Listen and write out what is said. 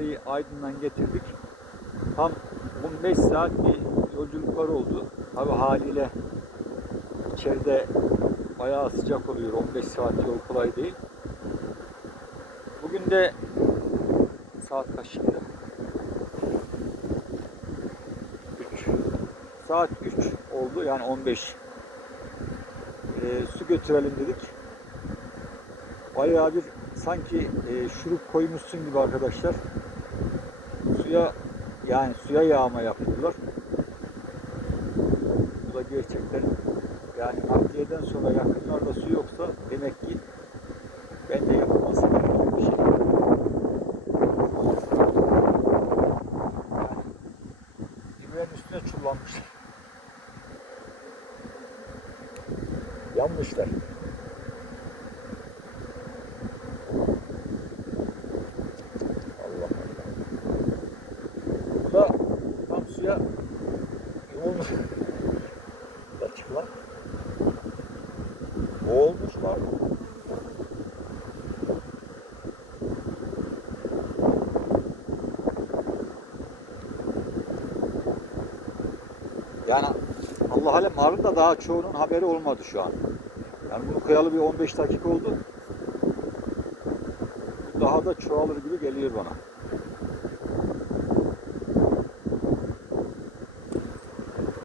arıyı Aydın'dan getirdik. Tam 15 saat bir yolculuklar oldu. Tabi haliyle içeride bayağı sıcak oluyor. 15 saat yol kolay değil. Bugün de saat kaç şimdi? 3. Saat 3 oldu yani 15. Ee, su götürelim dedik. Bayağı bir sanki e, şurup koymuşsun gibi arkadaşlar. Suya yani suya yağma yapıyorlar. Bu da gerçekten yani nakliyeden sonra yakınlarda su yoksa demek ki ben de yapılması gereken bir şey. Yani üstüne çullanmışlar. Yanmışlar. Allah Allah. Bu da tam suya yoğulmuş. Bu da çıklar. Boğulmuşlar. Yani Allah alem arı da daha çoğunun haberi olmadı şu an. Yani bunu koyalı bir 15 dakika oldu. Daha da çoğalır gibi geliyor bana.